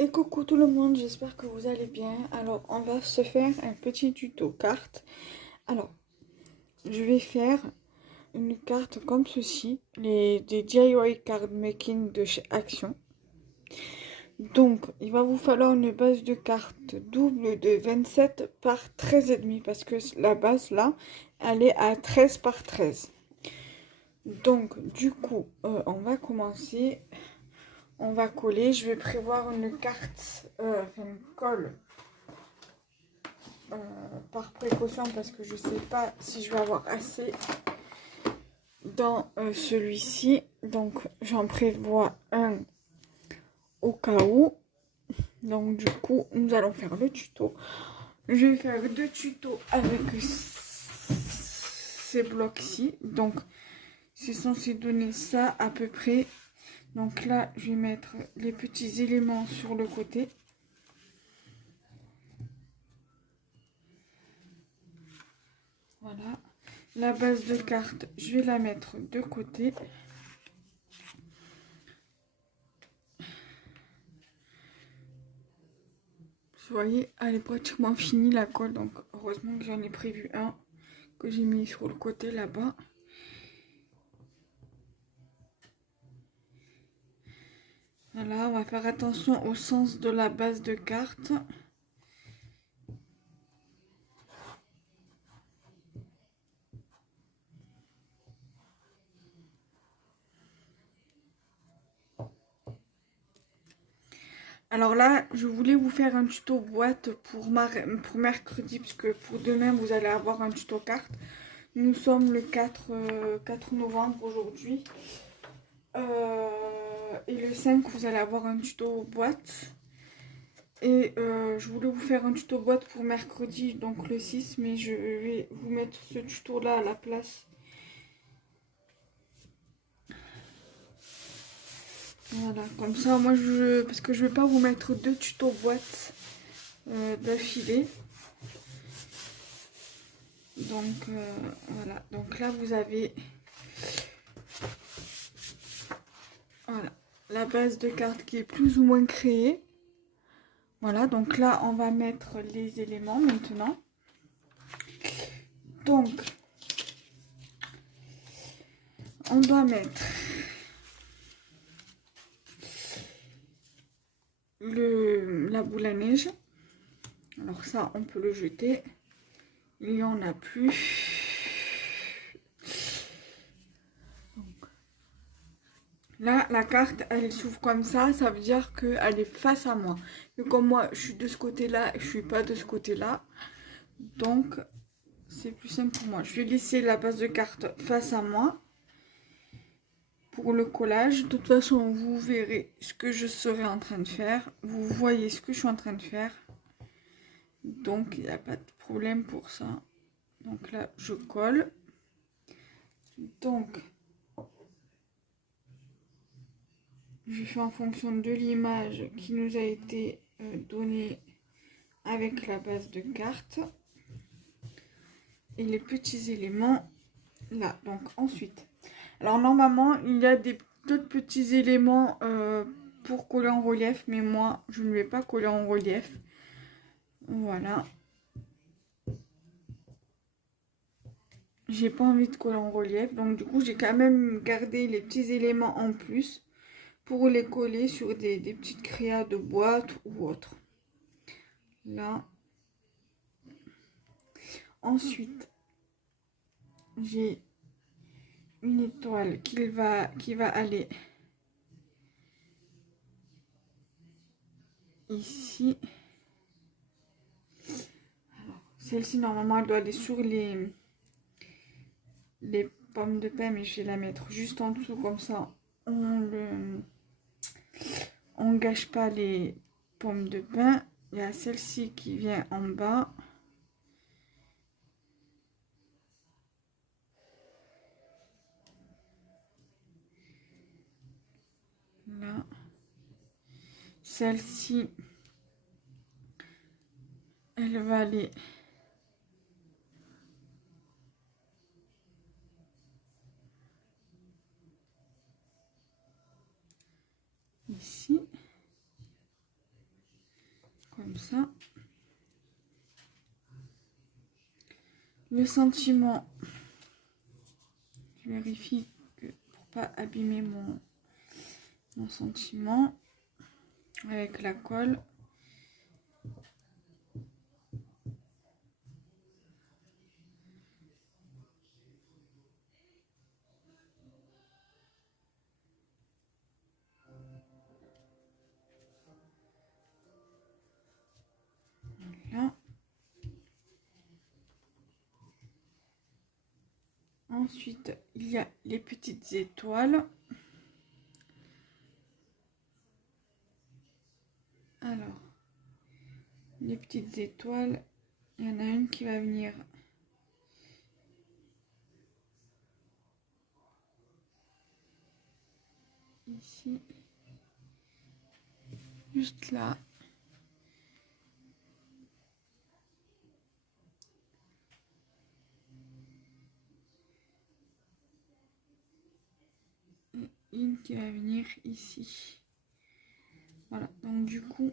Et coucou tout le monde, j'espère que vous allez bien. Alors, on va se faire un petit tuto carte. Alors, je vais faire une carte comme ceci, des DIY card making de chez Action. Donc, il va vous falloir une base de cartes double de 27 par 13,5 parce que la base là, elle est à 13 par 13. Donc, du coup, on va commencer. On va coller. Je vais prévoir une carte, une colle par précaution parce que je sais pas si je vais avoir assez dans celui-ci. Donc, j'en prévois un au cas où. Donc, du coup, nous allons faire le tuto. Je vais faire deux tutos avec ces blocs-ci. Donc, c'est censé donner ça à peu près. Donc là, je vais mettre les petits éléments sur le côté. Voilà. La base de carte, je vais la mettre de côté. Vous voyez, elle est pratiquement finie la colle. Donc heureusement que j'en ai prévu un que j'ai mis sur le côté là-bas. Voilà, on va faire attention au sens de la base de carte. Alors là, je voulais vous faire un tuto boîte pour mercredi, puisque pour demain, vous allez avoir un tuto carte. Nous sommes le 4 novembre aujourd'hui. Et le 5, vous allez avoir un tuto boîte. Et je voulais vous faire un tuto boîte pour mercredi, donc le 6, mais je vais vous mettre ce tuto-là à la place. Voilà, comme ça, moi, parce que je vais pas vous mettre deux tutos boîte d'affilée. Donc, voilà. Donc là, vous avez... Voilà, la base de carte qui est plus ou moins créée. Voilà, donc là, on va mettre les éléments maintenant. Donc, on doit mettre la boule à neige. Alors ça, on peut le jeter. Il n'y en a plus. Là, la carte, elle s'ouvre comme ça veut dire qu'elle est face à moi. Mais comme moi, je suis de ce côté-là, je suis pas de ce côté-là. Donc, c'est plus simple pour moi. Je vais laisser la base de carte face à moi pour le collage. De toute façon, vous verrez ce que je serai en train de faire. Vous voyez ce que je suis en train de faire. Donc, il n'y a pas de problème pour ça. Donc là, je colle. Donc, je fais en fonction de l'image qui nous a été donnée avec la base de carte. Et les petits éléments là. Donc ensuite, alors normalement, il y a d'autres petits éléments pour coller en relief. Mais moi, je ne vais pas coller en relief. Voilà. J'ai pas envie de coller en relief. Donc du coup, j'ai quand même gardé les petits éléments en plus pour les coller sur des petites créas de boîte ou autre. Là. Ensuite, j'ai une étoile qui va aller ici. Celle-ci, normalement, elle doit aller sur les pommes de pin, mais je vais la mettre juste en dessous, comme ça, on gâche pas les pommes de pin. Il y a celle-ci qui vient en bas. Là. Celle-ci, elle va aller ici. ça. Le sentiment, je vérifie que pour pas abîmer mon sentiment avec la colle. Voilà. Ensuite, il y a les petites étoiles. Alors, les petites étoiles, il y en a une qui va venir ici, juste là. Et une qui va venir ici. Voilà, donc du coup,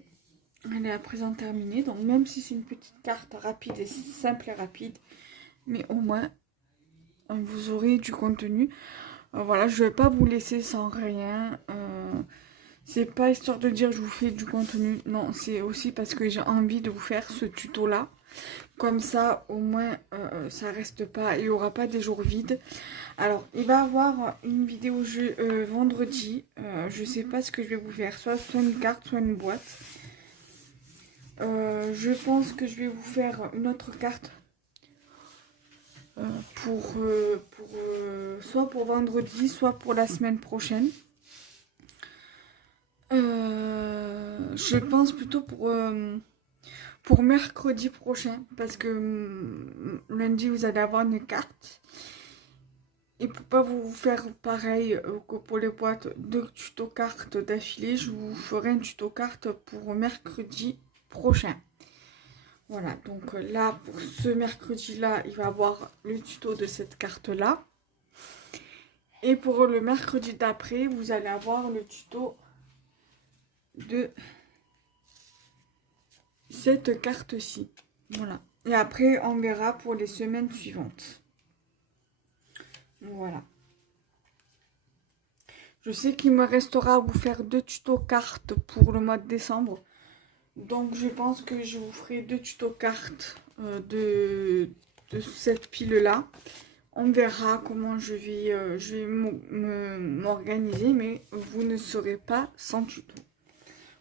elle est à présent terminée. Donc même si c'est une petite carte rapide et simple et rapide, mais au moins, vous aurez du contenu. Voilà, je vais pas vous laisser sans rien. C'est pas histoire de dire je vous fais du contenu. Non, c'est aussi parce que j'ai envie de vous faire ce tuto là. Comme ça, au moins, ça reste pas, il n'y aura pas des jours vides. Alors, il va y avoir une vidéo vendredi. Je sais pas ce que je vais vous faire. Soit une carte, soit une boîte. Je pense que je vais vous faire une autre carte. Soit pour vendredi, soit pour la semaine prochaine. Je pense plutôt pour mercredi prochain, parce que lundi vous allez avoir une carte. Et pour pas vous faire pareil que pour les boîtes de tuto cartes d'affilée, je vous ferai un tuto carte pour mercredi prochain. Voilà, donc là pour ce mercredi là, il va y avoir le tuto de cette carte là. Et pour le mercredi d'après, vous allez avoir le tuto de cette carte-ci. Voilà. Et après, on verra pour les semaines suivantes. Voilà. Je sais qu'il me restera à vous faire 2 tutos cartes pour le mois de décembre. Donc, je pense que je vous ferai 2 tutos cartes de cette pile-là. On verra comment je vais m'organiser, mais vous ne serez pas sans tuto.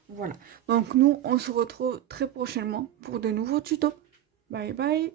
Voilà. Donc, nous, on se retrouve très prochainement pour de nouveaux tutos. Bye bye.